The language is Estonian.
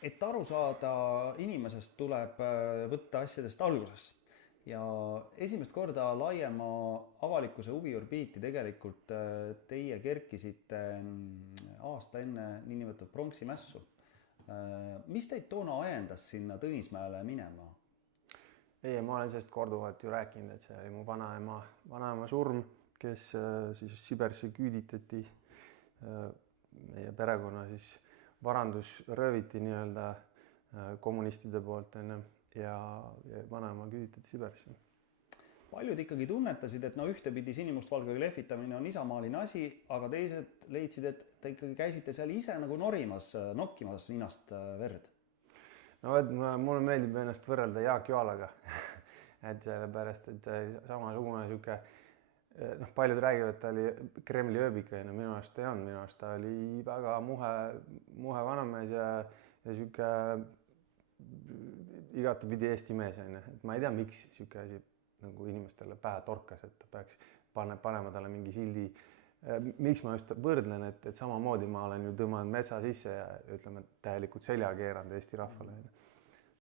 Et aru saada inimesest, tuleb võtta asjadest alguses. Ja esimest korda laiema avalikkuse huviorbiiti tegelikult teie kerkisite aasta enne niinimetatud pronksimässu. Mis teid toona ajendas sinna Tõnismäele minema? Ei, ma olen sellest korduvalt ju rääkinud, et see oli mu vanaema surm, kes siis Siberisse küüditati. Meie perekonna siis varandus rööviti nii-öelda kommunistide poolt ja vanaema küüditati Siberisse. Paljud ikkagi tunnetasid, et ühtepidi sinimustvalgega lehvitamine on isamaaline asi, aga teised leidsid, et te ikkagi käisite seal ise nagu norimas, nokkimas ninast verd. No mulle meeldib ennast võrrelda Jaak Joalaga, et sellepärast, et samasugune sihuke, paljud räägivad, et ta oli Kremli ööbika, minu arust ei olnud, minu arust ta oli väga muhe vanamees ja sihuke igatepidi Eesti mees, et ma ei tea, miks sihuke asi nagu inimestele pähe torkas, et ta peaks panema talle mingi sildi. Miks ma just võrdlen, et samamoodi ma olen ju tõmmanud metsa sisse ja ütleme, täielikult selja keeranud Eesti rahvale.